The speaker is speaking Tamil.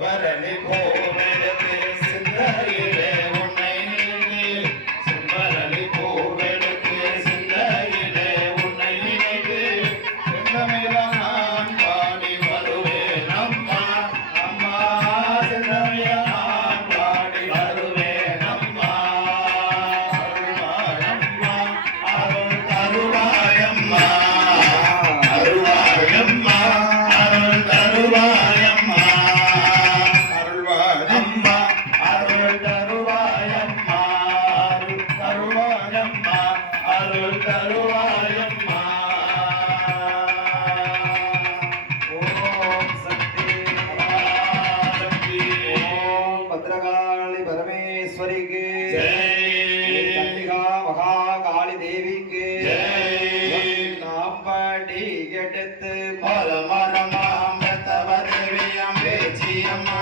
செம்பரணி பூவெடுத்து சிந்தையிலே உன்னை நினைத்து செம்பரணி பூவெடுத்து சிந்தையிலே உன்னை நினைத்து செந்தமிழால் நான் பாடி வருவேன் அம்மா அம்மா செந்தமிழால் நான் பாடி வருவேன் அம்மா அருள் தருவாயம்மா அருள்வாயம்மா அருள் தருவாயம்மா அருள்வாயம்மா அருள் தருவாயம்மா அருள் தருவாயம்மா அருள் தருவாயம்மா ஓம் சக்தி பராசக்தி ஓம் பத்ரகாளி பரமேஸ்வரிக்கு ஜெய் கன்னிகா மகாகாளி தேவிக்கு ஜெய் நாம் பாடி எடுத்து மரமரமாம் தவ தேவியம் பேச்சியம்மா